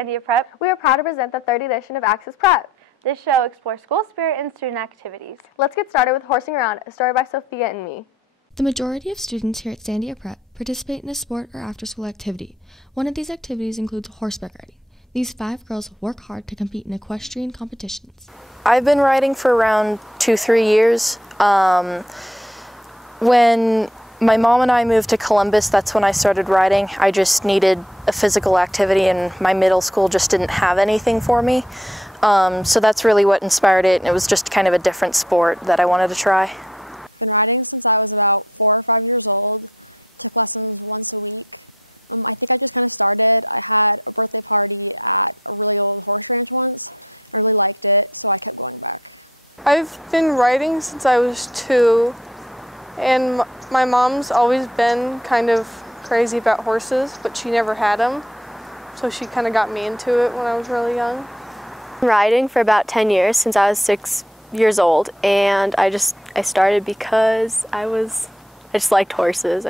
Sandia Prep. We are proud to present the 3rd edition of Access Prep. This show explores school spirit and student activities. Let's get started with Horsing Around, a story by Sophia and me. The majority of students here at Sandia Prep participate in a sport or after-school activity. One of these activities includes horseback riding. These 5 girls work hard to compete in equestrian competitions. I've been riding for around 2-3 years. When my mom and I moved to Columbus, that's when I started riding. I just needed a physical activity and my middle school just didn't have anything for me. So that's really what inspired it, and it was just kind of a different sport that I wanted to try. Been riding since I was about 4 or 5 years old. Took lessons once a week. I think I just kind of started. I had a birthday party at a really old horse ranch once. I really liked it, so I kept going back. I've been riding since I was 2, and my mom's always been kind of crazy about horses, but she never had them, so she kind of got me into it when I was really young. I've been riding for about 10 years, since I was 6 years old, and I started because I just liked horses.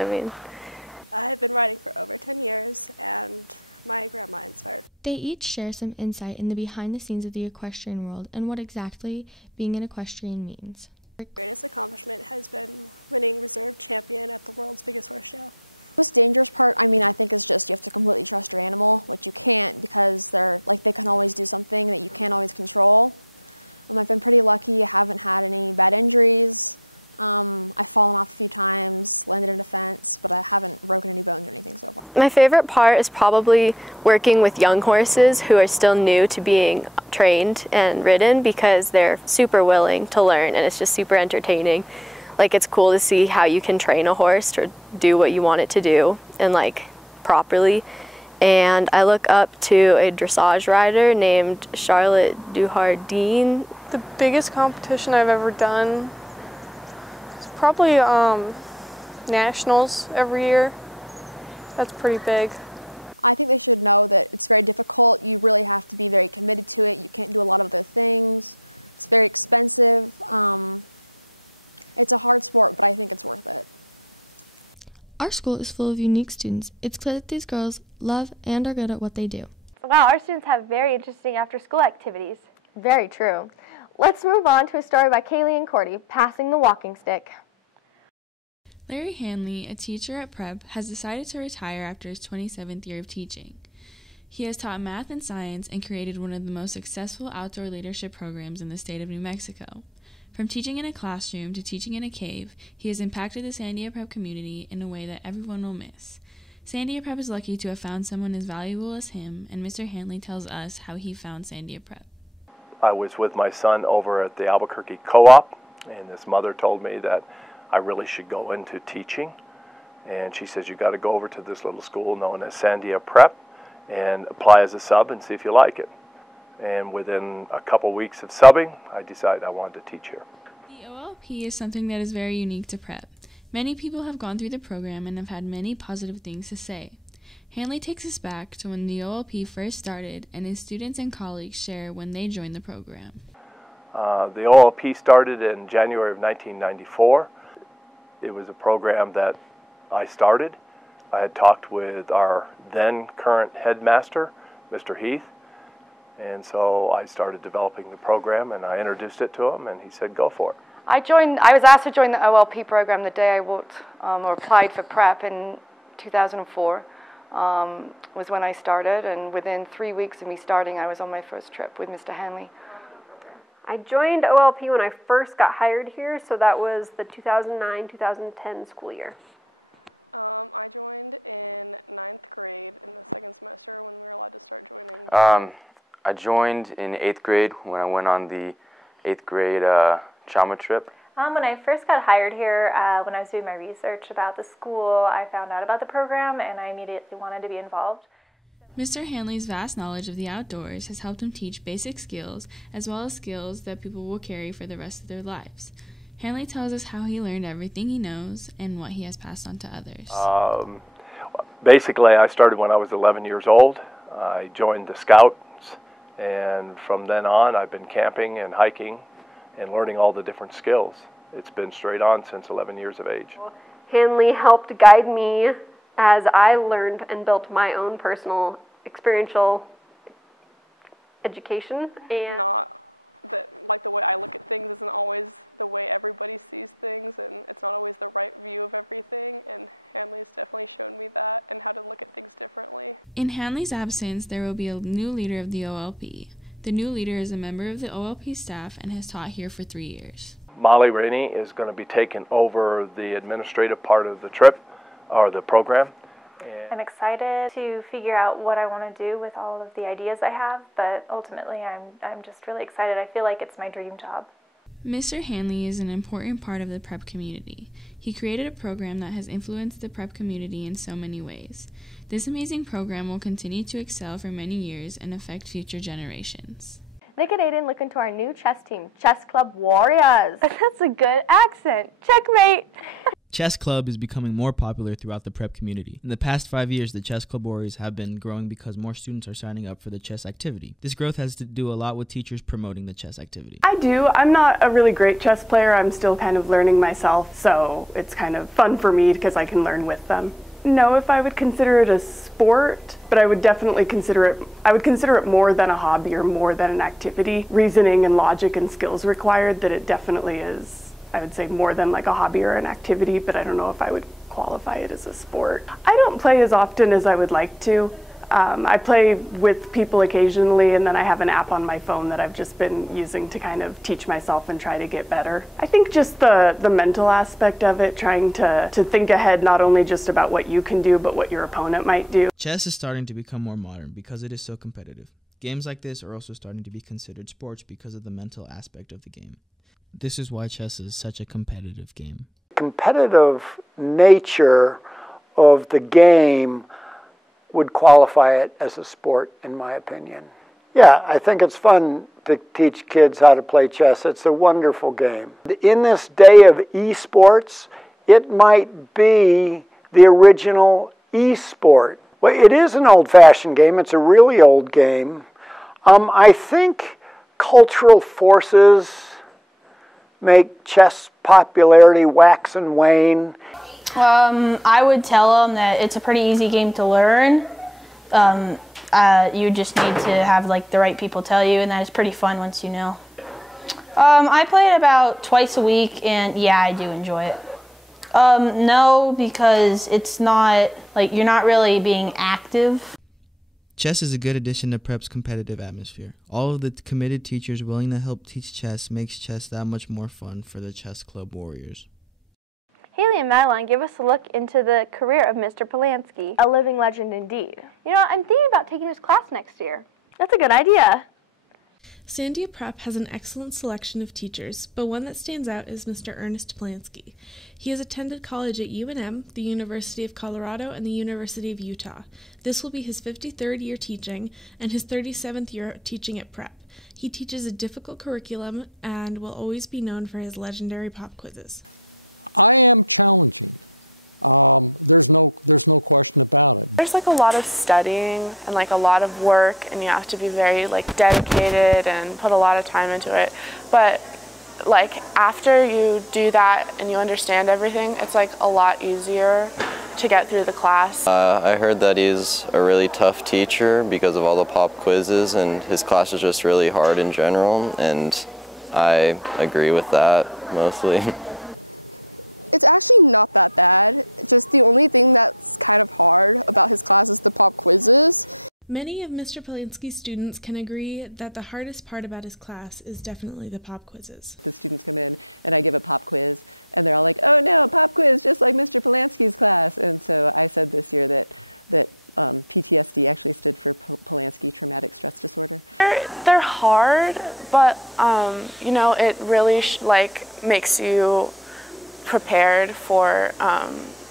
I've been riding for over 10 years, and my grandma inspired. They each share some insight in the behind the scenes of the equestrian world and what exactly being an equestrian means. My greatest accomplishment has been winning reserve champion at the world's biggest horse show. The most dangerous part, I think, is just you have to completely trust your animal, which you can't because they can always do something that you can't always control. I've been pretty lucky. I haven't had any bad injuries. I've fallen off a few times, landed in a fence, but I haven't broken any bones or anything so far. My favorite part is probably working with young horses who are still new to being trained and ridden, because they're super willing to learn, and it's just super entertaining. It's cool to see how you can train a horse to do what you want it to do and properly. And I look up to a dressage rider named Charlotte Duhardine. The biggest competition I've ever done is probably nationals every year. That's pretty big. I think they should know that it's very difficult. You really have to be very committed to it. You can't do a lot of other things. It's very expensive. It's a hard sport, but I think it's worth it. Our school is full of unique students. It's clear that these girls love and are good at what they do. Wow, our students have very interesting after-school activities. Very true. Let's move on to a story by Kaylee and Cordy, Passing the Walking Stick. Larry Hanley, a teacher at Prep, has decided to retire after his 27th year of teaching. He has taught math and science and created one of the most successful outdoor leadership programs in the state of New Mexico. From teaching in a classroom to teaching in a cave, he has impacted the Sandia Prep community in a way that everyone will miss. Sandia Prep is lucky to have found someone as valuable as him, and Mr. Hanley tells us how he found Sandia Prep. I was with my son over at the Albuquerque Co-op, and his mother told me that I really should go into teaching. And she says, you got to go over to this little school known as Sandia Prep and apply as a sub and see if you like it. And within a couple weeks of subbing, I decided I wanted to teach here. The OLP is something that is very unique to Prep. Many people have gone through the program and have had many positive things to say. Hanley takes us back to when the OLP first started, and his students and colleagues share when they joined the program. The OLP started in January of 1994. It was a program that I started. I had talked with our then current headmaster, Mr. Heath, and so I started developing the program, and I introduced it to him, and he said, go for it. I was asked to join the OLP program the day I applied for Prep in 2004. Was when I started, and within 3 weeks of me starting, I was on my first trip with Mr. Hanley. I joined OLP when I first got hired here, so that was the 2009-2010 school year. I joined in 9th grade in the 2nd semester when we were allowed to start joining. I joined in 8th grade when I went on the 8th grade Chama trip. When I first got hired here, when I was doing my research about the school, I found out about the program and I immediately wanted to be involved. Mr. Hanley's vast knowledge of the outdoors has helped him teach basic skills as well as skills that people will carry for the rest of their lives. Hanley tells us how he learned everything he knows and what he has passed on to others. Basically, I started when I was 11 years old. I joined the Scouts, and from then on, I've been camping and hiking and learning all the different skills. It's been straight on since 11 years of age. Hanley helped guide me as I learned and built my own personal experiential education, and not that, like, the way I look at things isn't always the way everybody sees things, and it's not always the right view of everything, and Hanley's definitely shown me that and how to look at things differently. In Hanley's absence, there will be a new leader of the OLP. The new leader is a member of the OLP staff and has taught here for 3 years. Molly Rainey is going to be taking over the administrative part of the trip, or the program. I'm excited to figure out what I want to do with all of the ideas I have, but ultimately I'm just really excited. I feel like it's my dream job. Mr. Hanley is an important part of the prep community. He created a program that has influenced the prep community in so many ways. This amazing program will continue to excel for many years and affect future generations. Nick and Aiden look into our new chess team, Chess Club Warriors. That's a good accent. Checkmate. Chess Club is becoming more popular throughout the prep community. In the past 5 years, the Chess Club Warriors have been growing because more students are signing up for the chess activity. This growth has to do a lot with teachers promoting the chess activity. I do. I'm not a really great chess player. I'm still kind of learning myself, so it's kind of fun for me because I can learn with them. No, if I would consider it a sport, but I would definitely consider it more than a hobby or more than an activity. Reasoning and logic and skills required, that it definitely is, I would say, more than like a hobby or an activity, but I don't know if I would qualify it as a sport. I don't play as often as I would like to. I play with people occasionally, and then I have an app on my phone that I've just been using to kind of teach myself and try to get better. I think just the mental aspect of it, trying to think ahead not only just about what you can do, but what your opponent might do. Chess is starting to become more modern because it is so competitive. Games like this are also starting to be considered sports because of the mental aspect of the game. This is why chess is such a competitive game. Competitive nature of the game would qualify it as a sport, in my opinion. Yeah, I think it's fun to teach kids how to play chess. It's a wonderful game. In this day of esports, it might be the original esport. Well, it is an old-fashioned game. It's a really old game. I think cultural forces make chess popularity wax and wane. I would tell them that it's a pretty easy game to learn. You just need to have like the right people tell you, and that is pretty fun once you know. I play it about twice a week, and yeah, I do enjoy it. No, because it's not, like, you're not really being active. Chess is a good addition to prep's competitive atmosphere. All of the committed teachers willing to help teach chess makes chess that much more fun for the Chess Club Warriors. Haley and Madeline give us a look into the career of Mr. Polanski. A living legend indeed. You know, I'm thinking about taking his class next year. That's a good idea. Sandia Prep has an excellent selection of teachers, but one that stands out is Mr. Ernest Polanski. He has attended college at UNM, the University of Colorado, and the University of Utah. This will be his 53rd year teaching and his 37th year teaching at Prep. He teaches a difficult curriculum and will always be known for his legendary pop quizzes. I am challenging. There's no question about it. There's like a lot of studying and like a lot of work, and you have to be very like dedicated and put a lot of time into it. But like after you do that and you understand everything, it's like a lot easier to get through the class. I heard that he's a really tough teacher because of all the pop quizzes, and his class is just really hard in general, and I agree with that mostly. It's actually not that bad. Just the only thing that's kind of hard about his class is the pop quizzes. Many of Mr. Polanski's students can agree that the hardest part about his class is definitely the pop quizzes. The students come in and I give a pop quiz and they're all like, oh no, pop quiz, just like Mr. Polanski's class. And so I said this year that PTSD actually stood for Polanski Traumatic Stress Disorder. They're hard, but you know, it really makes you prepared for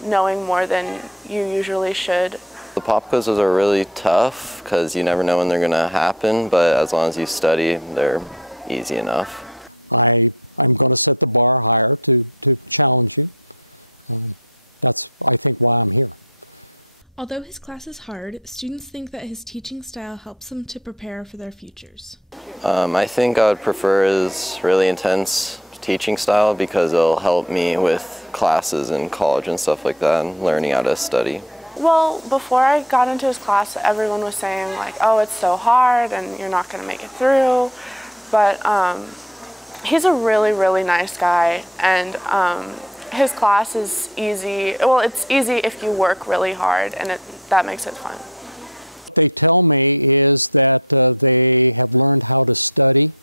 knowing more than you usually should. The pop quizzes are really tough because you never know when they're going to happen, but as long as you study, they're easy enough. I'm going to set the bar higher to challenge you. That's, I think, why I'm here. Although his class is hard, students think that his teaching style helps them to prepare for their futures. I think I would prefer his really intense teaching style because it'll help me with classes in college and stuff like that, and learning how to study. Well, before I got into his class, everyone was saying like, oh, it's so hard and you're not going to make it through. But he's a really, really nice guy, and his class is easy. Well, it's easy if you work really hard, and that makes it fun. What they tell me is that they have learned how to study.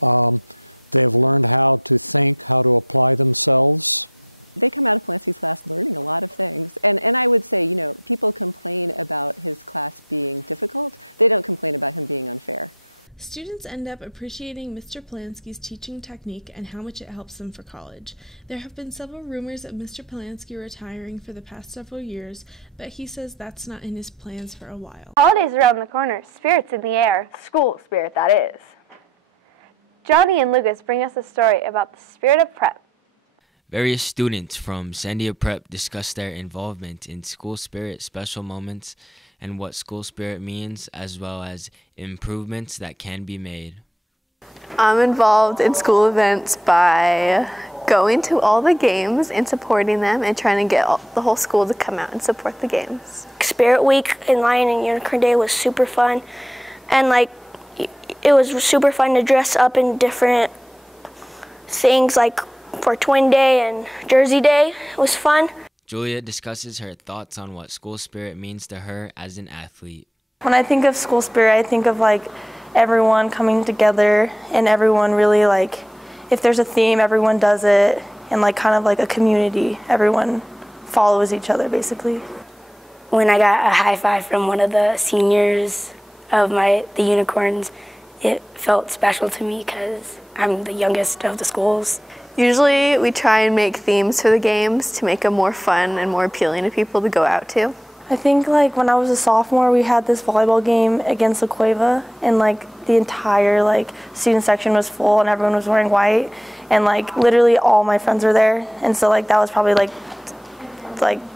They've learned how to think, how to apply themselves. They come out of Polanski's class learning a lot of things. And I would say, you know, people complain about his class being difficult. They don't complain about him being unfair. Students end up appreciating Mr. Polanski's teaching technique and how much it helps them for college. There have been several rumors of Mr. Polanski retiring for the past several years, but he says that's not in his plans for a while. Holidays around the corner, spirits in the air. School spirit, that is. Johnny and Lucas bring us a story about the spirit of prep. Various students from Sandia Prep discuss their involvement in school spirit special moments and what school spirit means, as well as improvements that can be made. I'm involved in school events by going to all the games and supporting them and trying to get the whole school to come out and support the games. Spirit Week in Lion and Unicorn Day was super fun, and like it was super fun to dress up in different things, like for Twin Day and Jersey Day. It was fun. Julia discusses her thoughts on what school spirit means to her as an athlete. When I think of school spirit, I think of like everyone coming together and everyone really like, if there's a theme, everyone does it, and like kind of like a community. Everyone follows each other basically. When I got a high five from one of the seniors of the Unicorns, it felt special to me because I'm the youngest of the schools. Usually we try and make themes for the games to make them more fun and more appealing to people to go out to. I think like when I was a sophomore, we had this volleyball game against La Cueva, and like the entire like student section was full and everyone was wearing white, and like literally all my friends were there, and so like that was probably like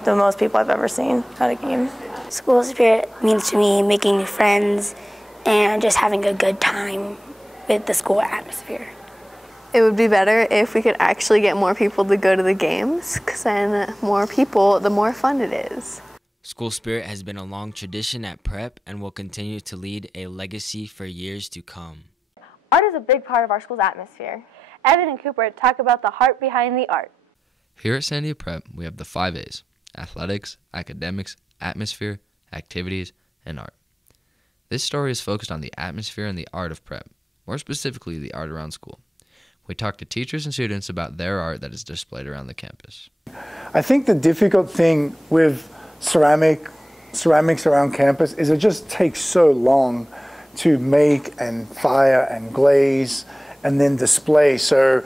the most people I've ever seen at a game. School spirit means to me making new friends and just having a good time with the school atmosphere. It would be better if we could actually get more people to go to the games, because then more people, the more fun it is. School spirit has been a long tradition at Prep and will continue to lead a legacy for years to come. Art is a big part of our school's atmosphere. Evan and Cooper talk about the heart behind the art. Here at Sandia Prep, we have the 5 A's: athletics, academics, atmosphere, activities, and art. This story is focused on the atmosphere and the art of Prep, more specifically the art around school. We talked to teachers and students about their art that is displayed around the campus. I think the difficult thing with ceramics around campus is it just takes so long to make and fire and glaze and then display. So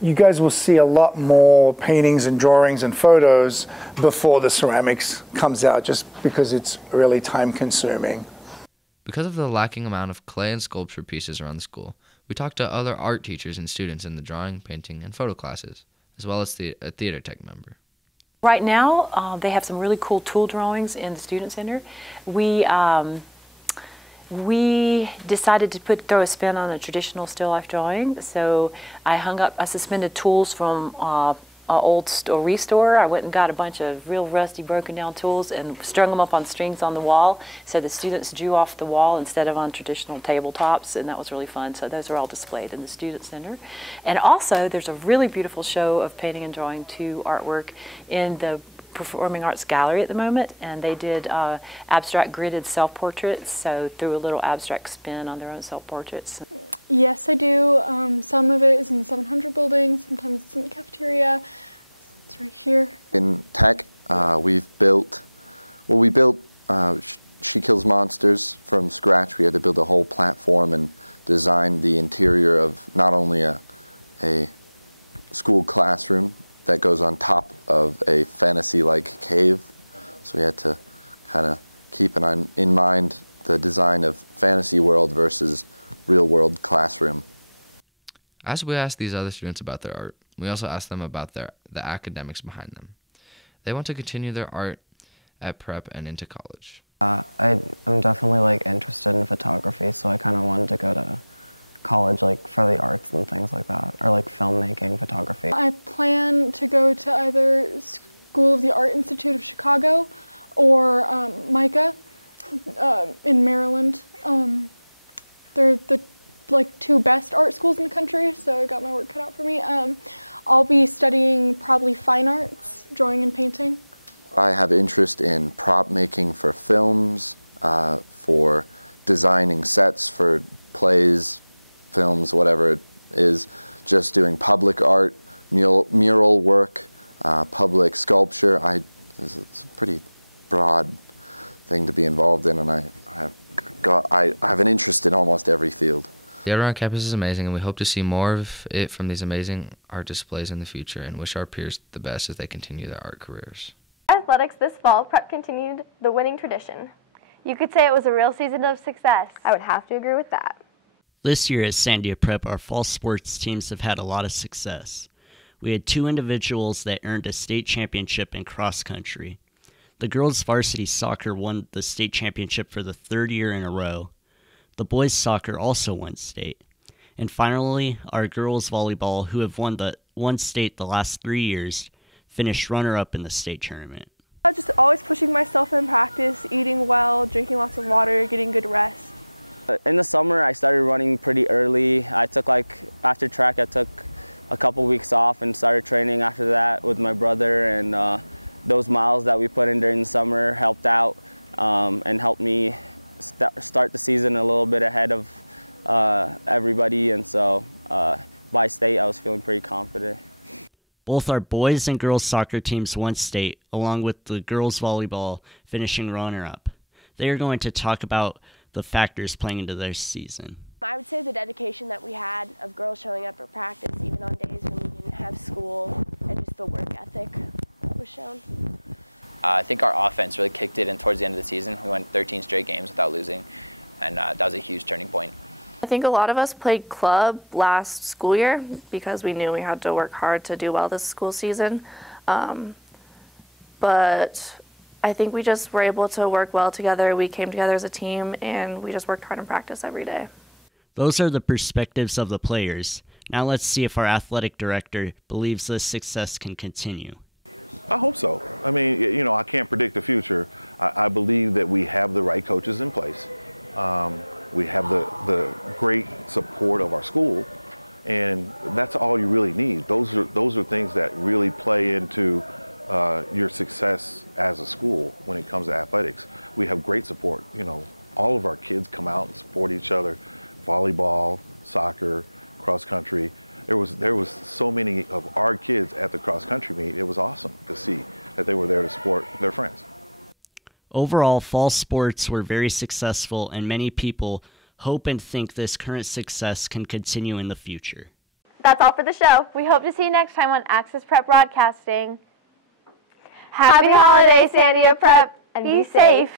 you guys will see a lot more paintings and drawings and photos before the ceramics comes out, just because it's really time consuming. Because of the lacking amount of clay and sculpture pieces around the school, we talked to other art teachers and students in the drawing, painting, and photo classes, as well as a theater tech member. Right now, they have some really cool tool drawings in the Student Center. We decided to throw a spin on a traditional still life drawing, so I suspended tools from old restore. I went and got a bunch of real rusty, broken down tools and strung them up on strings on the wall, so the students drew off the wall instead of on traditional tabletops, and that was really fun. So those are all displayed in the Student Center. And also, there's a really beautiful show of painting and drawing 2 artwork in the Performing Arts Gallery at the moment, and they did abstract gridded self-portraits, so threw a little abstract spin on their own self-portraits. Yes, I do. Some of it is in the 700 building, sometimes it's in the cafeteria. It's right here. In tech, we built She Kills Monsters from scratch. We had to build a whole platform and design the interior of not only a school classroom that goes on top of a fantasy-like cave. So we had to kind of keep in mind the design of fantasy world versus real-world classroom. As we asked these other students about their art, we also asked them about the academics behind them. They want to continue their art at Prep and into college. I'm definitely interested in photography, so I kind of wanted to go to college for the arts and things like that, or filmmaking, photography. I plan to go to either School of the Art Institute of Chicago or MICA in Maryland. They're the two best art schools in the country, so I got my work cut out for me. I'll be studying probably fine arts, drawing and painting. I have interest in prop making for films, for designing sets for plays, films, whatever it is, just doing public art, mural work, public sculpture. It's a pretty broad thing to be involved in, and I have an interest in almost every field. The art around campus is amazing, and we hope to see more of it from these amazing art displays in the future, and wish our peers the best as they continue their art careers. Athletics this fall, Prep continued the winning tradition. You could say it was a real season of success. I would have to agree with that. This year at Sandia Prep, our fall sports teams have had a lot of success. We had 2 individuals that earned a state championship in cross country. The girls varsity soccer won the state championship for the 3rd year in a row. The boys soccer also won state. And finally, our girls volleyball, who have won state the last 3 years, finished runner-up in the state tournament. Just always pushing myself in practice, eating well, drinking lots of water, getting good rest. In the summer, I started running pretty early. After track, I took a couple weeks off and started training after that with my brother, and those miles that we put in during the summer helped out and helped me start the season a little bit ahead of everybody, and so by state, I was feeling pretty confident. Both our boys and girls soccer teams won state, along with the girls volleyball finishing runner-up. They are going to talk about the factors playing into their season. I would say the dedication that we had of girls showing up for practice, even on days when we didn't have school, and just the work ethic that was shown. I think our offense really kicked it in towards the end of the season. We went 13 straight games without losing, and that was a huge turning point. I think a lot of us played club last school year because we knew we had to work hard to do well this school season. But I think we just were able to work well together. We came together as a team, and we just worked hard in practice every day. Those are the perspectives of the players. Now let's see if our athletic director believes this success can continue. I hope so. I mean, you know, I can't predict the future. I believe that we have the right coaches in place. We have the great support of our school, and that's all you really need. Those are things that really play into your success as a school when it comes to athletics. We have great support. You know, all of our kids come out and support each other. Volleyball, soccer, cross country. There was so many of our kids at the cross country meet. It was awesome to see that they were there to support their friends. Overall, fall sports were very successful, and many people hope and think this current success can continue in the future. That's all for the show. We hope to see you next time on Access Prep Broadcasting. Happy holidays, Sandia Prep, and be safe.